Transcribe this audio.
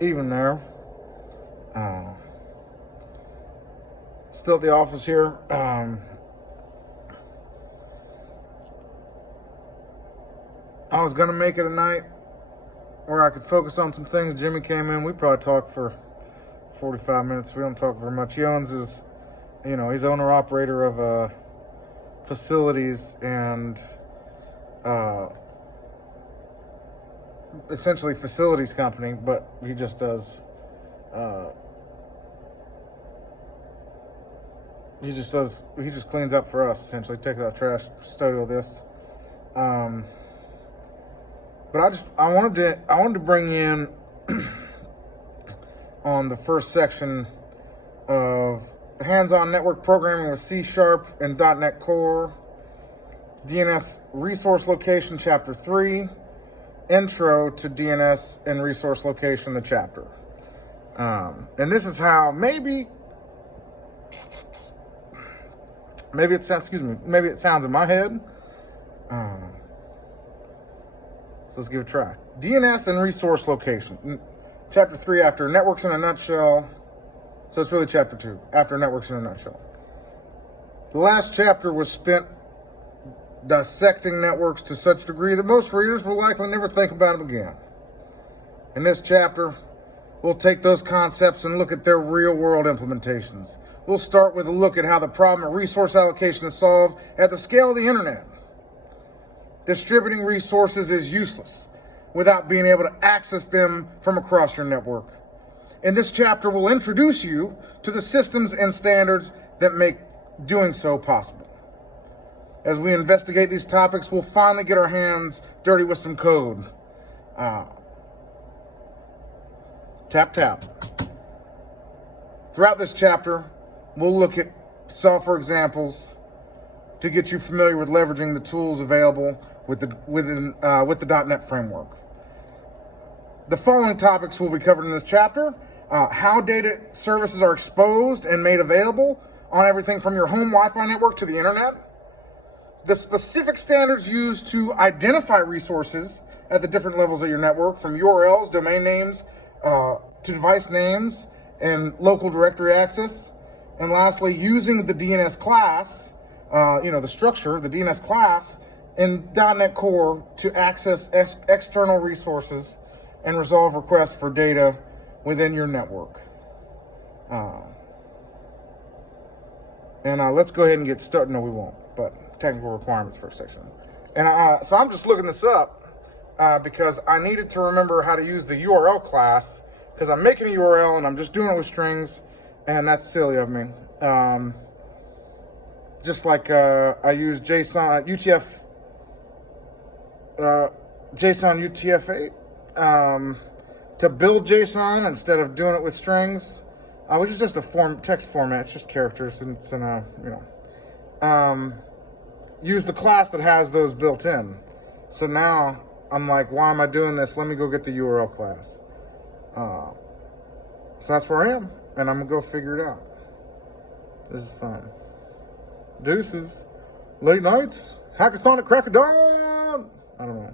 Even there. Still at the office here. I was going to make it a night where I could focus on some things. Jimmy came in. We probably talked for 45 minutes. We don't talk very much. He owns his, he's owner-operator of facilities and essentially facilities company, but he just does he just cleans up for us, essentially, takes out trash, custodial this. But I wanted to bring in on the first section of hands-on network programming with C# and .NET Core, DNS Resource Location, Chapter 3, Intro to DNS and Resource Location, the chapter. And this is how maybe it sounds in my head. So let's give it a try. DNS and Resource Location. Chapter 3, after Networks in a Nutshell. So it's really Chapter 2, after Networks in a Nutshell. The last chapter was spent dissecting networks to such a degree that most readers will likely never think about them again. In this chapter, we'll take those concepts and look at their real-world implementations. We'll start with a look at how the problem of resource allocation is solved at the scale of the internet. Distributing resources is useless without being able to access them from across your network. In this chapter, we'll introduce you to the systems and standards that make doing so possible. As we investigate these topics, we'll finally get our hands dirty with some code. Tap, tap. Throughout this chapter, we'll look at software examples to get you familiar with leveraging the tools available within the .NET framework. The following topics will be covered in this chapter: how data services are exposed and made available on everything from your home Wi-Fi network to the internet, the specific standards used to identify resources at the different levels of your network, from URLs, domain names, to device names and local directory access, and lastly, using the DNS class, the structure, the DNS class in .NET Core to access external resources and resolve requests for data within your network. Let's go ahead and get started. No, we won't, but technical requirements first section. And so I'm just looking this up because I needed to remember how to use the URL class, because I'm making a URL and I'm just doing it with strings, and that's silly of me. Just like I use JSON UTF-8 to build JSON instead of doing it with strings, which is just a text format. It's just characters, and it's in a use the class that has those built in. So now I'm like, why am I doing this? Let me go get the URL class. So that's where I am, and I'm gonna go figure it out. This is fun. Deuces. Late nights. Hackathon at crack of dawn. I don't know.